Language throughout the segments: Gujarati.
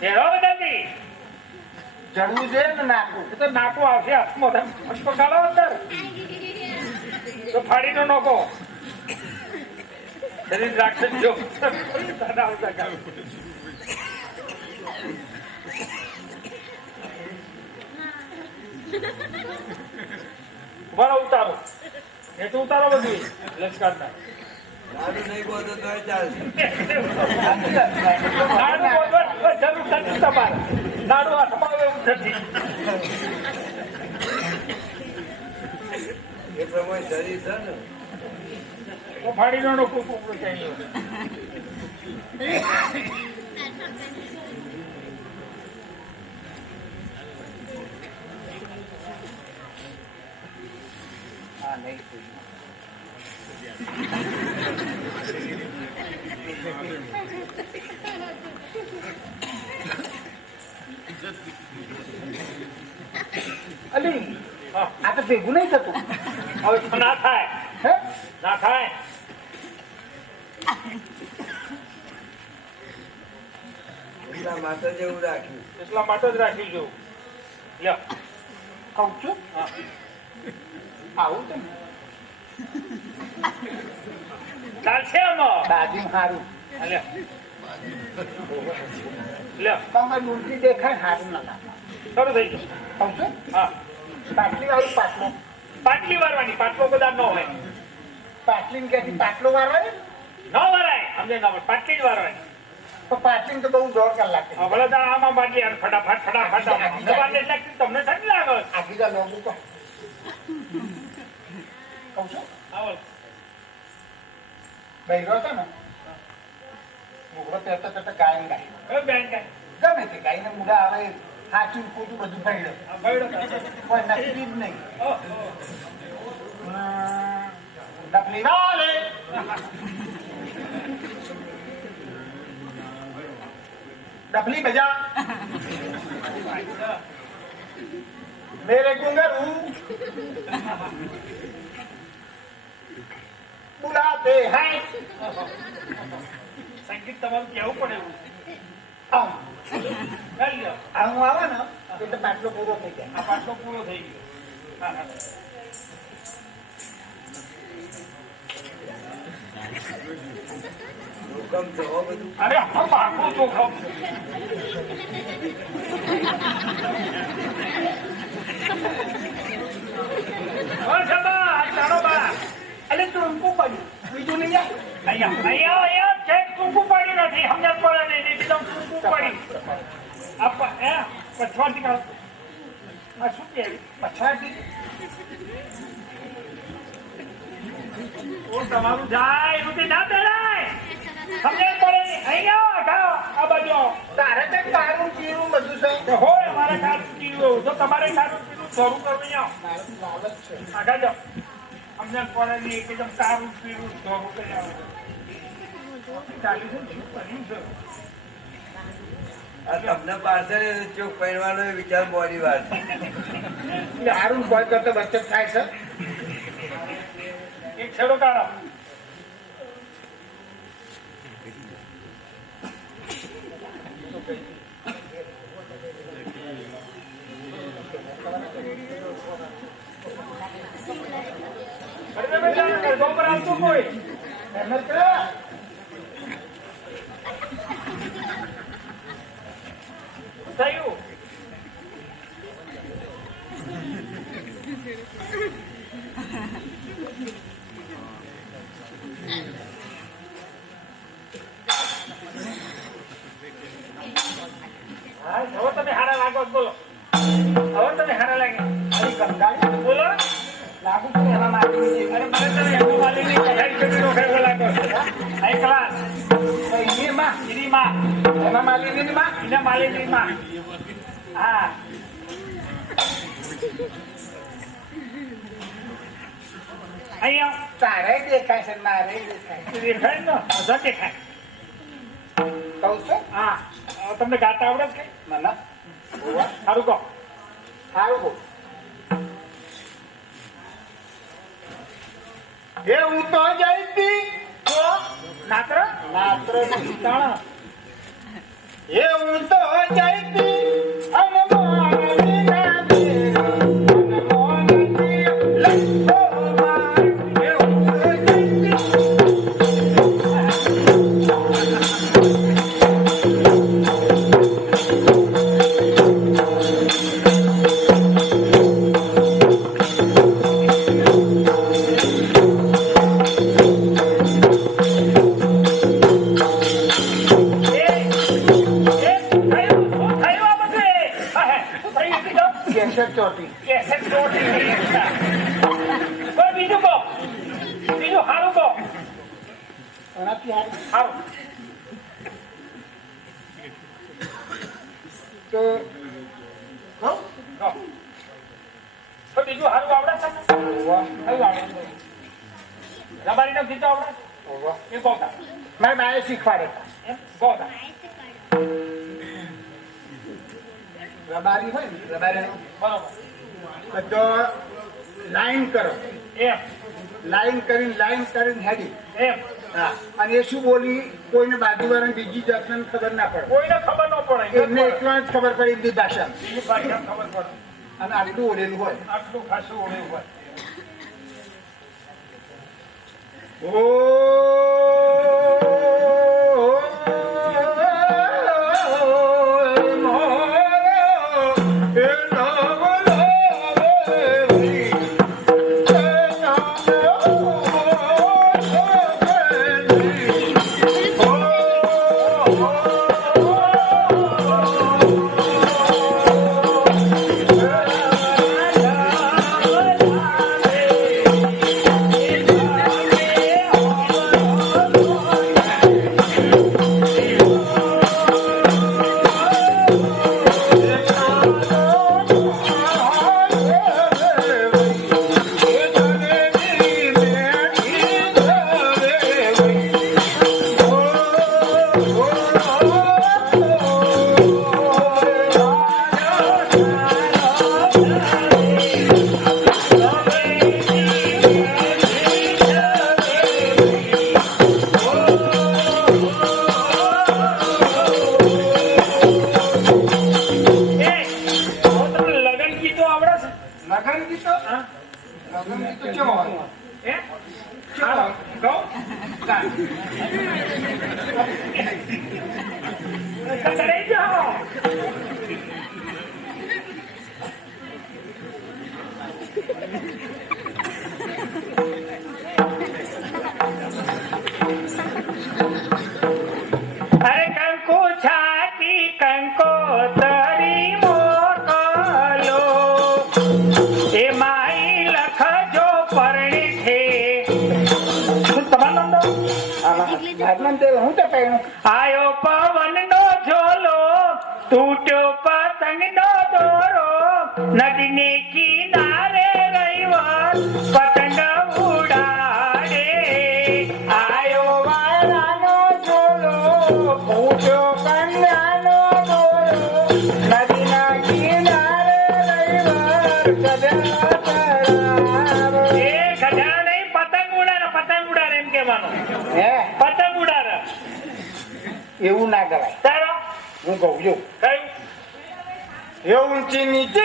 ફેરો બધાથી ચડવું જોઈએ ને નાખવું એ તો નાકો આવશે હાથમાં ફટકો અંદર. તો ફાડીનો નોકો શરીર રાખશે જો. આવતા ઉતારો. એ તો ઉતારો બધું. લશ્કરના છે ને કૂકડો ચાલ્યો હા નહીં કોઈ. અલી આ તો ભેગું નહીં થતું. હવે ના થાય. હે? ના થાય. એટલા માતા જેવું રાખ્યું. એટલા માટે જ રાખ્યું જો લ્યો. કહું છું? હા. આવું છે ને ચાલશે આમાં. દાદી સારું હા, લ્યો લ્યો તમે ડૂંટી દેખાય સારું ના શરૂ થઈ ગયું છું હા. પાટલી વાળું પાટલો. પાટલી વારવાની પાટલો બધા ન હોય. પાટલી ને ક્યાંથી પાટલો વાળવાની ન વરાય અમને ન. પાટલી જ વારવાની. તો પાટલી તો બહુ દોઢ કલાક હવે તો આમાં બાકી યાર ફટાફટ ફટાફટ ને લાગતી તમને સારી લાગે આખી જા નવું તો કહું છું આવો. બૈરો છે ને? मुगवत येतं त्याचं गायन गाय गम येते गायनं मुलं आलंय हाची पोटी बदून बैडं पण नक्कीच नाही नकली आले डबली बजा मेरे घुंघरू बुलाते हैं સંગીત તમારું કેવું પડે એવું. આમ. કરી લ્યો. આમ આવે ને એટલે પાટલો પૂરો થઈ ગયો. આ પાટલો પૂરો થઈ ગયો. હા, હા. છે હો અરે તું પાકું આ ચાલો બા એટલે ટૂંકું પડ્યું. બીજું નહીં જાય અહીંયા અહીંયા નથી સમજણ પડે નહીં એકદમ ટૂંકું પડ્યું આ પ- હે? પછવાડથી કાઢો. આ શું કે? પછાડી ઓ તમારું જાય એવું ના બેડાય સમજણ પડે નહીં. અહીંયા આવો, આ બાજુ. તારે તે કારું કીરું બધું છે. તો હોય મારે ખાતું પીવું તો તમારે કારું પીવું શરૂ કરો અહીંયા આગળ જાઓ. અમને પડે ને એકદમ સારું પીવું શરૂ કરી આવો ચાલીસ શું કર્યું છે આ તમને પાછળ ચોક પહેરવાનો વિચાર બોડી છે દારૂ ભય કરતો બચત થાય છે. એક છેડો કાઢો. અરે કોઈ? થયું હા હવે તમે હારા લાગો છો, બોલો હવે તમે હારા લાગે અરે કંટાળી બોલો લાગુ છું એના માટે અરે મને તમે એવો વાલી નહીં કઢાઈ કરીને ઉઠાવ્યો લાગો હાઈ માં એના માલિકની માં હા અહીંયા તારે દેખાય છે મારે દેખાય દેખાય ને બધા દેખાય કહું છું હા તમને ગાતા આવડે છે મને સારું કહો સારું કહું એ હું તો જઈ નાત્ર નાત્ર એ હું તો. જયતી એ કહો તા. મારી બાએ શીખવાડે એમ કહો તા. રબારી હોય ને રબારી બરોબર તો લાઈન કરો એમ લાઈન કરીને લાઈન કરીને હેડી એમ હા અને એ શું બોલી કોઈને બાજુવાળાને બીજી જાતને ખબર ના પડે કોઈને ખબર ન પડે એમને એકલા જ ખબર પડે એમની ભાષા બીજી ભાષા ખબર પડે અને આટલું ઓળેલું હોય આટલું ખાસું ઓળેલું હોય એ લગન ગીતો હા? લગન ગીતો કેવો હોય હે? હાલો, કહું? કચડાઈ જાઓ. અરે ભાગવાન તે હું તો આયો પવન નો ઝોલો તૂટ્યો પતંગ નો દોરો. નદીને કિનારે રહીવર પતંગ ઉડાડે. આયો ઝોલો દોરો. નદીના કિનારે રહીવર ગધા નહીં પતંગ ઉડાડે પતંગ ઉડાડે એમ કહેવાનું. પતંગ એવું ના કરાય. તારો? હું કહું છું કયું એ ઊંચી નીચે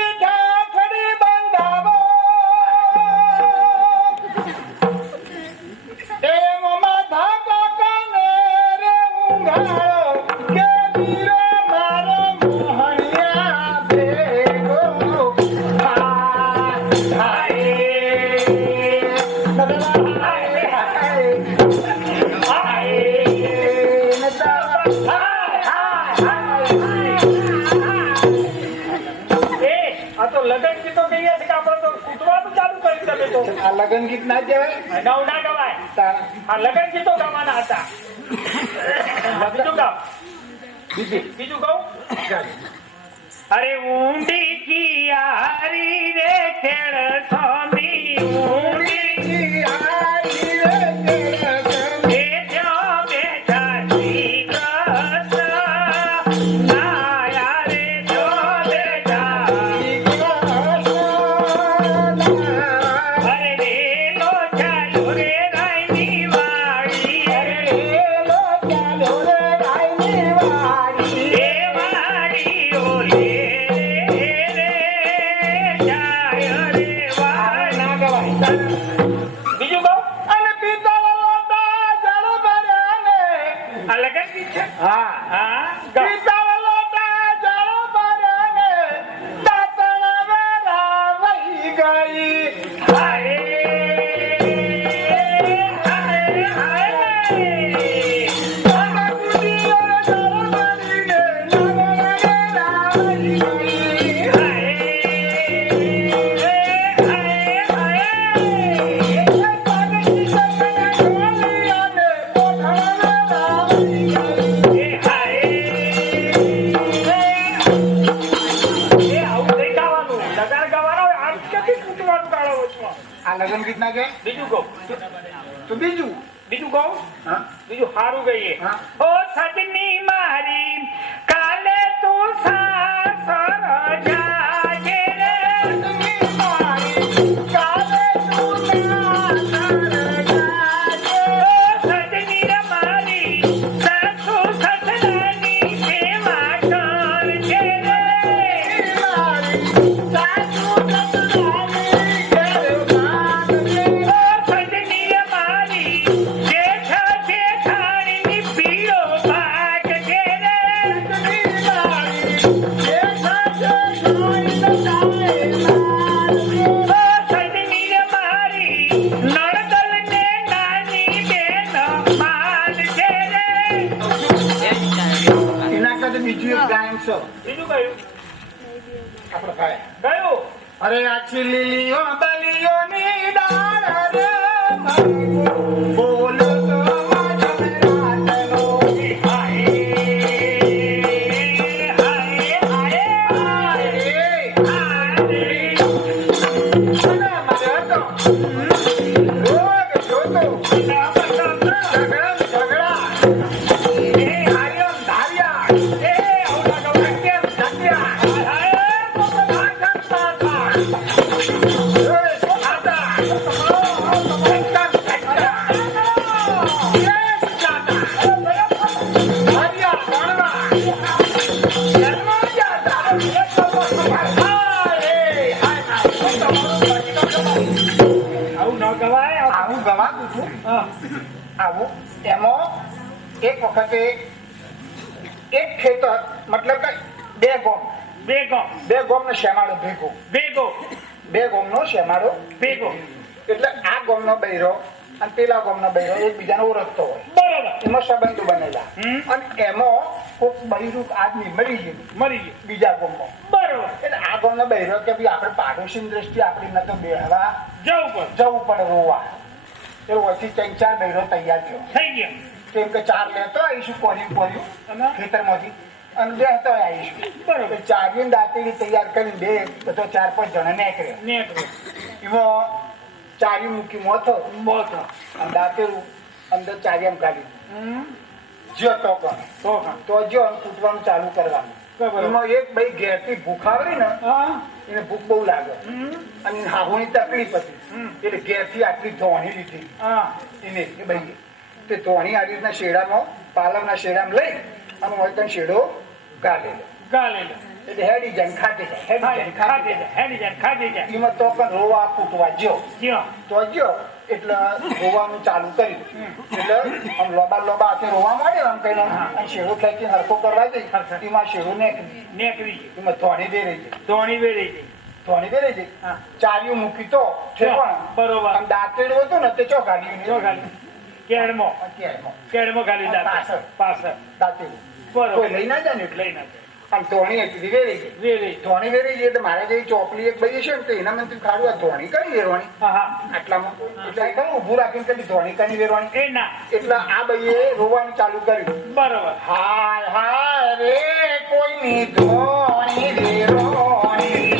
કરી તમે તો આ લગન ગીત ના કહેવાય નવ ના ગવાય તારા આ લગન ગીતો ગાવાના હતા બીજું ગાવ બીજું કહું અરે ઊંડી કિયારી રે ખેડ સ્વામી એમ રીતના કે બીજું કહો. તો બીજું? બીજું કહો? બીજું સારું હા. ઓ સદની મારી કાલે તું સાસર જાજે રે બોલો એક વખતે એક ખેતર મતલબ કે બે ગોમ. બેગો બે ગોમનો શેમાડો ભેગો. બે ગોમ. બે ગોમનો શેમાડો ભેગો. એટલે આ ગોમનો બૈરો અને પેલા ગોમનો બૈરો એકબીજાને ઓળખતો હોય. બરોબર. એમાં સંબંધો બનેલા. અને એમાં કોઈક બૈરું આદમી મરી ગયું. મરી ગયું. બીજા ગોમમાં. બરોબર. એટલે આ ગોમનો બૈરો કે ભાઈ આપણે પાડોશી દ્રષ્ટિ આપણી ન તો બેહવા જવું પડે. જવું પડે રોવા. એવું પછી ત્રણ ચાર બૈરો તૈયાર થયો. થઈ ગયું. કેમ કે ચાર લેતો આવીશું કોલિંગ અને? ખેતરમાંથી. અને બેસતો આવીશું બરોબર. ચાર્યું દાંતેલી તૈયાર કરી બે બધો ચાર પાંચ જણા નીકળે. નેકરો એમાં ચાર્યું મૂકી મોથો. બોતો અને દાંતેલું અંદર ચારિયામ કાઢી. હમ. જ્યો તો પણ તો તો અને કૂટવાનું ચાલુ કરવાનું. એમાં એક ભાઈ ઘેરથી ભૂખ આવે ને એને ભૂખ બહુ લાગે. હમ. અને હાહુની તકલીફ હતી. એટલે ઘેરથી આટલી ધોણી લીધી. હા. એને એ ભાઈ તે ધોણી આવી રીતના શેડામાં પાલવના શેડામાં લઈ અને હોય શેડો ગાલે લે. એટલે હેડી જાય ને જાય હેડી જાય ને ખાતી ખાધી જાય. જાય હેડી જાય ખાધી જાય. એમાં તો પણ રોવા ફૂટવા જ્યો. તો જ્યો એટલે રોવાનું ચાલુ કર્યું. એટલે આમ લોબા લોબા હાથે રોવા માંડ્યો આમ કઈ અને શેડો ખેંચી હરખો કરવા જઈ એમાં શેડો નીકળી. નેકરી એમાં ધોણી ગઈ. વેરી ગઈ. ધોણી ગઈ. ચાર્યું મૂકી તો બરોબર. આમ દાંતેડું હતું ને તે ચો કાઢ્યું જો ગાલી કેળમો. કેળમો. ખાલી દાંત. પાછળ. દાંતી. બરોબર. લઈ ના જાય ને આમ ધોણી હતી વેરી ગઈ. વેરી. ધોણી વેરી ગઈ એટલે મારે જે ચોપલી એક ભાઈ છે ને તો એના મંત્રી ખાડું આ ધોણી કરી વેરવાની? આટલામાં. એટલે ખરું રાખીને કદી ધોણી કરી વેરવાની? એ ના. એટલે આ ભાઈએ રોવાનું ચાલુ કર્યું. બરોબર. હાય હાય રે કોઈની ધોણી વેરોણી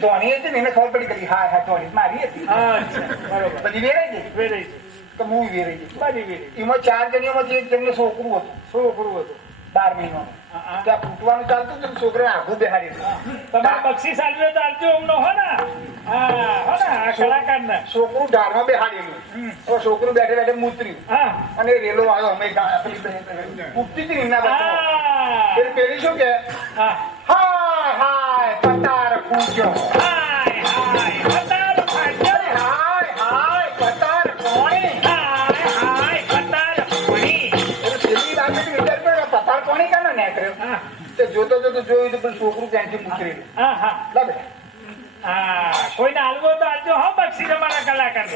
ધોણી હતી ને એને ખબર પડી ગઈ હા હા ધોણી મારી હતી. પછી બરોબર. બધી વેરાઈ ગઈ. તો હું વેરાઈ ગઈ. મારી વેરાઈ એમાં ચાર જણીઓમાંથી એક જણને છોકરું હતું. છોકરું હતું. બાર મહિનાનું. ત્યાં ફૂટવાનું ચાલતું હતું ને આખું બેહાડી. તમારે બક્ષીસ આલ્યો તો આલજો અમનો હો ને? હો ને કલાકાર ને છોકરું ઢારમાં બેહાડેલું. તો છોકરું બેઠે બેઠે મૂતર્યું હા. અને રેલો વાળો અમે પેલી હતી એમના પેલી શું કે? હા. જોતો જોતો જોયું તો પેલું છોકરું ત્યાંથી મૂતરેલું હા હા લા બેટા. હા કોઈને હાલવો તો આલજો હો બક્ષીસ અમારા કલાકાર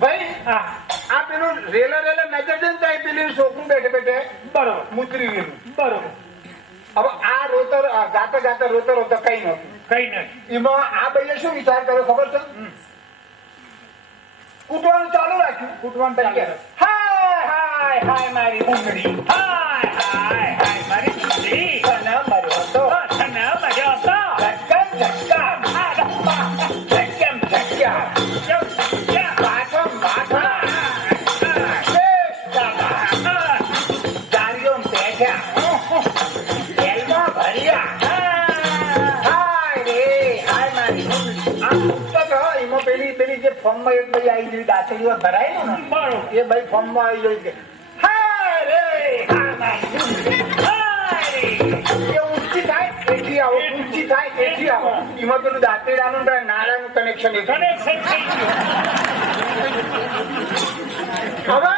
ભાઈ હા આ પેલું રેલા રેલા નજર જઈને પેલું છોકરું બેઠે બેઠે બરોબર મૂતરી ગયેલું બરોબર હવે આ રોતર ગાતા ગાતા રોતો રોતો કઈ નતું કઈ નથી. એમાં આ ભાઈએ શું વિચાર કર્યો ખબર છે? કૂટવાનું ચાલુ રાખ્યું. કૂટવાનું તરીકે. હાય હાય હાય મારી ઉંગળી. હાય હાય હાય મારી દીકરી અને ફોર્મમાં એક ભાઈ આવી ગયું દાંતડીઓ ભરાય ને એ ભાઈ ફોર્મમાં આવી જોઈ કે હાય રે હાય માય હાય. એ ઊંચી થાય એથી આવો ઊંચી થાય એથી આવો. એમાં પેલું દાંતેડાનું ને નાળાનું કનેક્શન એ કનેક્શન થઈ ગયું. હવે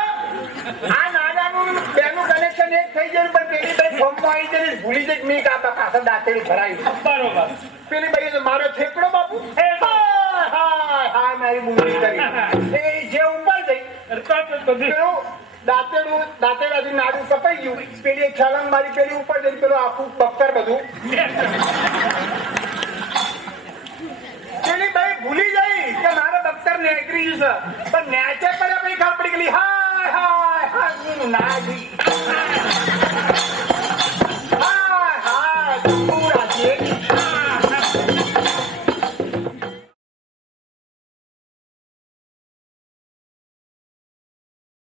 આ નાનાનું બેનું કનેક્શન એક થઈ ગયું પણ પેલી ભાઈ ફોર્મમાં આવી જઈને ભૂલી જઈ મેં કાપા પાછળ દાંતેડી ભરાયું. બરોબર. પેલી ભાઈ મારો ઠેકડો બાપુ. હાય હાય હાય મારી બુદ્ધિ કરી એ જે ઉપર જઈ તો તો બધું પેલું દાંતેડું દાંતેડાથી નાડું કપાઈ ગયું પેલી એક છલાંગ મારી પેલી ઉપર જઈ પેલું આખું બક્કર બધું પેલી ભાઈ ભૂલી ગઈ કે મારે બક્કર નેકરી ગયું છે પણ નેચે પડ્યા પછી ખબર પડી ગઈ હાય હાય હાય હું